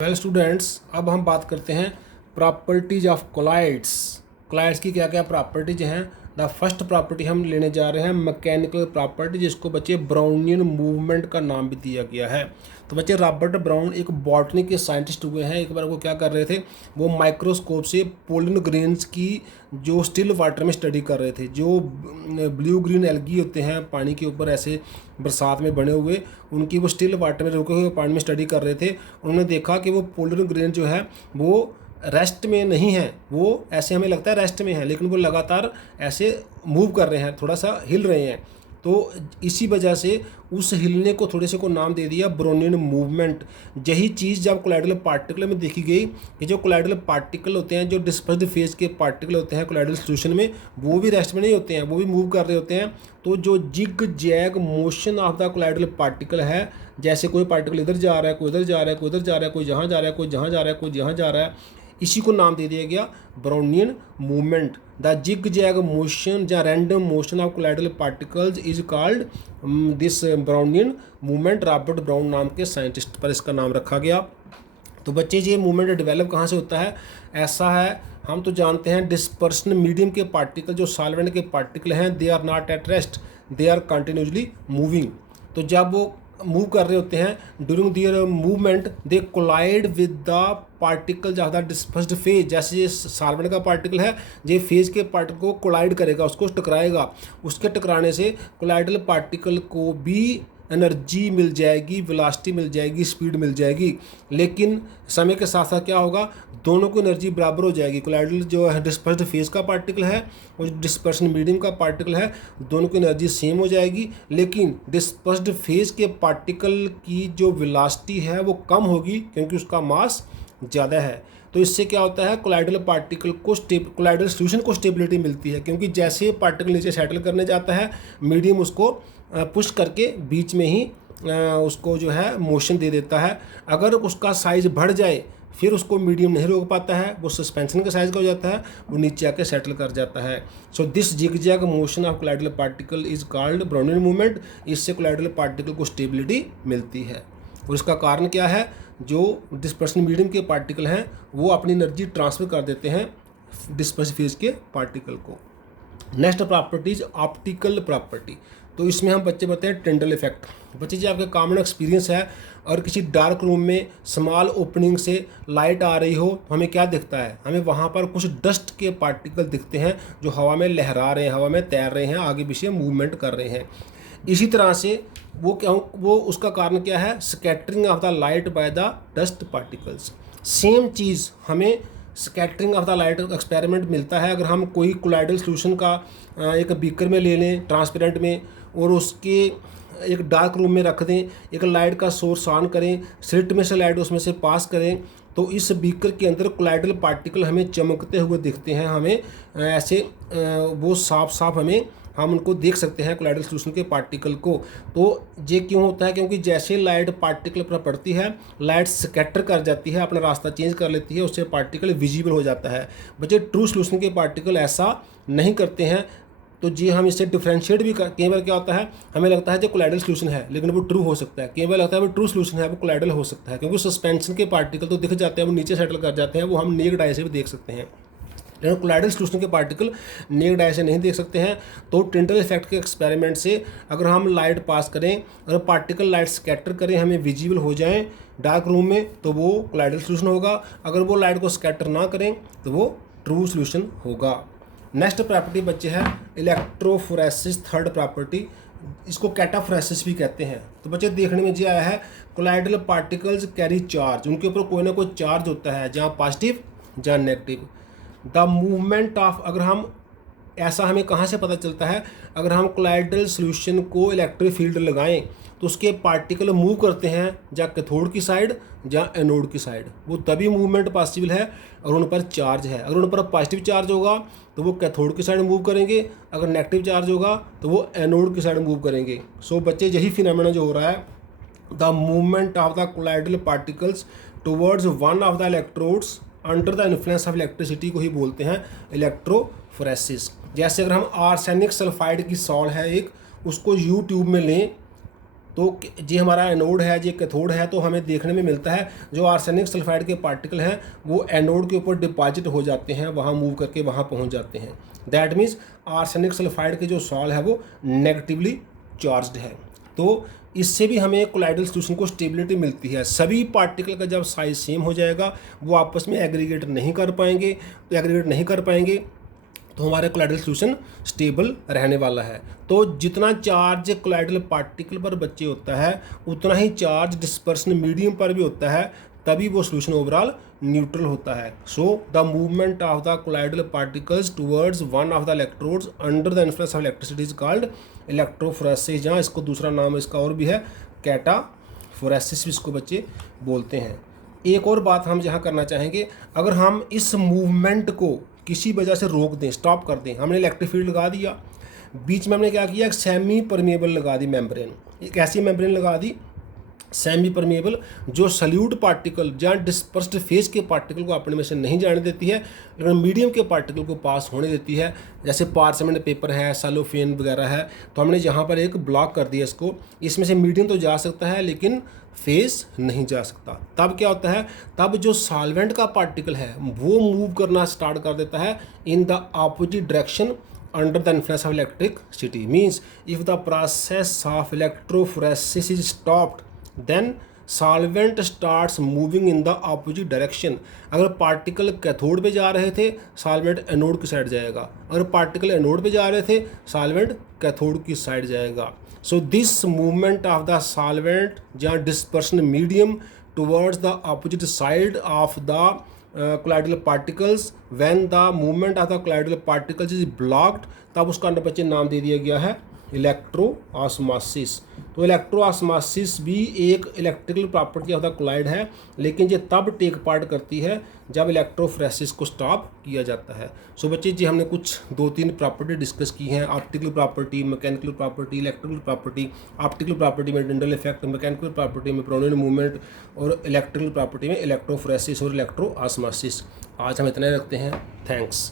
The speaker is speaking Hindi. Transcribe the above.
वेल स्टूडेंट्स, अब हम बात करते हैं प्रॉपर्टीज ऑफ कोलाइड्स। कोलाइड्स की क्या क्या प्रॉपर्टीज हैं। द फर्स्ट प्रॉपर्टी हम लेने जा रहे हैं मैकेनिकल प्रॉपर्टी, जिसको बच्चे ब्राउनियन मूवमेंट का नाम भी दिया गया है। तो बच्चे रॉबर्ट ब्राउन एक बॉटनी के साइंटिस्ट हुए हैं। एक बार वो क्या कर रहे थे, वो माइक्रोस्कोप से पोलन ग्रेन्स की जो स्टिल वाटर में स्टडी कर रहे थे। जो ब्लू ग्रीन एल्गी होते हैं पानी के ऊपर ऐसे बरसात में बने हुए, उनकी वो स्टिल वाटर में रुके हुए पानी में स्टडी कर रहे थे। उन्होंने देखा कि वो पोलन ग्रेन जो है वो रेस्ट में नहीं है, वो ऐसे हमें लगता है रेस्ट में है, लेकिन वो लगातार ऐसे मूव कर रहे हैं, थोड़ा सा हिल रहे हैं। तो इसी वजह से उस हिलने को थोड़े से को नाम दे दिया ब्राउनियन मूवमेंट। यही चीज़ जब कोलाइडल पार्टिकल में देखी गई कि जो कोलाइडल पार्टिकल होते हैं, जो डिस्पर्स्ड फेज के पार्टिकल होते हैं कोलाइडल सॉल्यूशन में, वो भी रेस्ट में नहीं होते हैं, वो भी मूव कर रहे होते हैं। तो जो zig zag motion of the colloidal particle है, जैसे कोई पार्टिकल इधर जा रहा है, कोई इधर जा रहा है, कोई इधर जा रहा है, कोई जहाँ जा रहा है, कोई जहाँ जा रहा है, कोई जहाँ जा रहा है, इसी को नाम दे दिया गया Brownian movement. The zig zag motion या random motion of colloidal particles is called this Brownian movement. Robert Brown नाम के साइंटिस्ट पर इसका नाम रखा गया। तो बच्चे ये मूवमेंट डेवलप कहाँ से होता है, ऐसा है हम तो जानते हैं डिस्पर्सन मीडियम के पार्टिकल, जो सॉल्वेंट के पार्टिकल हैं, they are not at rest, they are continuously moving. तो जब वो मूव कर रहे होते हैं during their movement they collide with the particle of the dispersed phase. जैसे ये सॉल्वेंट का पार्टिकल है, ये फेज के पार्टिकल को कोलाइड करेगा, उसको टकराएगा, उसके टकराने से कोलाइडल पार्टिकल को भी एनर्जी मिल जाएगी, वेलोसिटी मिल जाएगी, स्पीड मिल जाएगी। लेकिन समय के साथ साथ क्या होगा, दोनों को एनर्जी बराबर हो जाएगी। कोलाइडल जो है डिस्पर्स्ड फेज का पार्टिकल है और डिस्पर्सन मीडियम का पार्टिकल है, दोनों की एनर्जी सेम हो जाएगी। लेकिन डिस्पर्स्ड फेज के पार्टिकल की जो वेलोसिटी है वो कम होगी, क्योंकि उसका मास ज़्यादा है। तो इससे क्या होता है, कोलाइडल पार्टिकल को कोलाइडल सॉल्यूशन को स्टेबिलिटी मिलती है, क्योंकि जैसे पार्टिकल नीचे सेटल करने जाता है, मीडियम उसको पुश करके बीच में ही उसको जो है मोशन दे देता है। अगर उसका साइज़ बढ़ जाए फिर उसको मीडियम नहीं रोक पाता है, वो सस्पेंशन के साइज़ का हो जाता है, वो नीचे आके सेटल कर जाता है। So this zigzag motion of colloidal particle is called Brownian movement. इससे कोलाइडल पार्टिकल को स्टेबिलिटी मिलती है। और इसका कारण क्या है, जो डिस्पर्सन मीडियम के पार्टिकल हैं वो अपनी एनर्जी ट्रांसफ़र कर देते हैं डिस्पर्स फेज के पार्टिकल को। Next properties optical property. तो इसमें हम बच्चे बताते हैं टिंडल इफेक्ट। बच्चे जी आपका कॉमन एक्सपीरियंस है, और किसी डार्क रूम में स्मॉल ओपनिंग से लाइट आ रही हो तो हमें क्या दिखता है, हमें वहाँ पर कुछ डस्ट के पार्टिकल दिखते हैं जो हवा में लहरा रहे हैं, हवा में तैर रहे हैं, आगे पीछे मूवमेंट कर रहे हैं। इसी तरह से वो उसका कारण क्या है, scattering of the light by the dust particles. Same चीज़ हमें scattering of the light experiment मिलता है। अगर हम कोई कोलाइडल सॉल्यूशन का एक बीकर में ले लें ट्रांसपेरेंट में, और उसके एक डार्क रूम में रख दें, एक लाइट का सोर्स ऑन करें, स्लिट में से लाइट उसमें से पास करें, तो इस बीकर के अंदर कोलाइडल पार्टिकल हमें चमकते हुए दिखते हैं। हमें ऐसे वो साफ साफ हम उनको देख सकते हैं कोलाइडल सॉल्यूशन के पार्टिकल को। तो ये क्यों होता है, क्योंकि जैसे लाइट पार्टिकल पर पड़ती है, लाइट स्कैटर कर जाती है, अपना रास्ता चेंज कर लेती है, उससे पार्टिकल विजिबल हो जाता है। बच्चे ट्रू सॉल्यूशन के पार्टिकल ऐसा नहीं करते हैं। तो जी हम इससे डिफ्रेंशिएट भी कई बार क्या होता है, हमें लगता है जो कोलाइडल सॉल्यूशन है लेकिन वो ट्रू हो सकता है, कई बार लगता है वो ट्रू सॉल्यूशन है वो कोलाइडल हो सकता है, क्योंकि सस्पेंशन के पार्टिकल तो दिख जाते हैं, वो नीचे सेटल कर जाते हैं, वो हम नेक्ड आई से भी देख सकते हैं। लेकिन कोलाइडल सॉल्यूशन के पार्टिकल नेक्ड आई से नहीं देख सकते हैं। तो टिंडल इफेक्ट के एक्सपेरिमेंट से अगर हम लाइट पास करें, अगर पार्टिकल लाइट स्कैटर करें, हमें विजिबल हो जाएं डार्क रूम में, तो वो कोलाइडल सॉल्यूशन होगा। अगर वो लाइट को स्कैटर ना करें तो वो ट्रू सॉल्यूशन होगा। नेक्स्ट प्रॉपर्टी बच्चे है इलेक्ट्रोफोरेसिस, थर्ड प्रॉपर्टी, इसको कैटाफ्रेसिस भी कहते हैं। तो बच्चे देखने में जी आया है कोलाइडल पार्टिकल्स कैरी चार्ज, उनके ऊपर कोई ना कोई चार्ज होता है, जहाँ पॉजिटिव जहाँ नेगेटिव। द मूवमेंट ऑफ, अगर हम ऐसा हमें कहाँ से पता चलता है, अगर हम कोलाइडल सॉल्यूशन को इलेक्ट्रिक फील्ड लगाएं तो उसके पार्टिकल मूव करते हैं जहाँ कैथोड की साइड जहाँ एनोड की साइड, वो तभी मूवमेंट पॉसिबल है अगर उन पर चार्ज है। अगर उन पर पॉजिटिव चार्ज होगा तो वो कैथोड की साइड मूव करेंगे, अगर नेगेटिव चार्ज होगा तो वो एनोड की साइड मूव करेंगे। सो बच्चे यही फिनोमेना जो हो रहा है, the movement of the colloidal particles towards one of the electrodes under the influence of electricity को ही बोलते हैं इलेक्ट्रोफोरेसिस। जैसे अगर हम आर्सेनिक सल्फाइड की सॉल्ट है एक, उसको यू ट्यूब में लें तो ये हमारा एनोड है, ये कैथोड है, तो हमें देखने में मिलता है जो आर्सेनिक सल्फाइड के पार्टिकल हैं वो एनोड के ऊपर डिपॉजिट हो जाते हैं, वहाँ मूव करके वहाँ पहुँच जाते हैं। दैट मीन्स आर्सेनिक सल्फाइड के जो सॉल्ट है वो नेगेटिवली चार्ज्ड है। तो इससे भी हमें कोलाइडल सॉल्यूशन को स्टेबिलिटी मिलती है। सभी पार्टिकल का जब साइज सेम हो जाएगा वो आपस में एग्रीगेट नहीं कर पाएंगे, तो हमारे कोलाइडल सॉल्यूशन स्टेबल रहने वाला है। तो जितना चार्ज कोलाइडल पार्टिकल पर बच्चे होता है उतना ही चार्ज डिस्पर्सन मीडियम पर भी होता है, तभी वो सॉल्यूशन ओवरऑल न्यूट्रल होता है। So the movement of the colloidal particles towards one of the electrodes under the influence of electricity is called electrophoresis, जहाँ इसको दूसरा नाम इसका और भी है कैटाफोरेसिस भी इसको बच्चे बोलते हैं। एक और बात हम यहाँ करना चाहेंगे, अगर हम इस मूवमेंट को किसी वजह से रोक दें, स्टॉप कर दें, हमने इलेक्ट्रिक फील्ड लगा दिया, बीच में हमने क्या किया, एक सेमी परमेबल लगा दी मेम्ब्रेन, एक ऐसी मेम्ब्रेन लगा दी सेमी परमेबल जो सल्यूट पार्टिकल या डिस्पर्स्ड फेज के पार्टिकल को अपने में से नहीं जाने देती है लेकिन मीडियम के पार्टिकल को पास होने देती है। जैसे पार्चमेंट पेपर है, सेलोफेन वगैरह है, तो हमने यहाँ पर एक ब्लॉक कर दिया इसको, इसमें से मीडियम तो जा सकता है लेकिन फेज नहीं जा सकता। तब क्या होता है, तब जो सॉल्वेंट का पार्टिकल है वो मूव करना स्टार्ट कर देता है in the opposite direction under the influence of electricity. Means if the process of electrophoresis is stopped then solvent starts moving in the opposite direction. अगर पार्टिकल कैथोड पे जा रहे थे सॉल्वेंट एनोड की साइड जाएगा, अगर पार्टिकल एनोड पे जा रहे थे सॉल्वेंट कैथोड की साइड जाएगा। So this movement of the solvent या dispersion medium towards the opposite side of the colloidal particles, when the movement of the colloidal particles is blocked, तब उसका बच्चे नाम दे दिया गया है इलेक्ट्रोऑस्मोसिस। तो इलेक्ट्रोऑस्मोसिस भी एक electrical property of the colloid है, लेकिन ये तब टेक पार्ट करती है जब इलेक्ट्रोफोरेसिस को स्टॉप किया जाता है। सो बच्चे जी हमने कुछ 2-3 प्रॉपर्टी डिस्कस की हैं, optical property, mechanical property, electrical property. Optical property में टिंडल इफेक्ट, मैकेनिकल प्रॉपर्टी में ब्राउनियन मूवमेंट और इलेक्ट्रिकल प्रॉपर्टी में इलेक्ट्रोफोरेसिस और इलेक्ट्रोऑस्मोसिस। आज हम इतने रखते हैं, थैंक्स।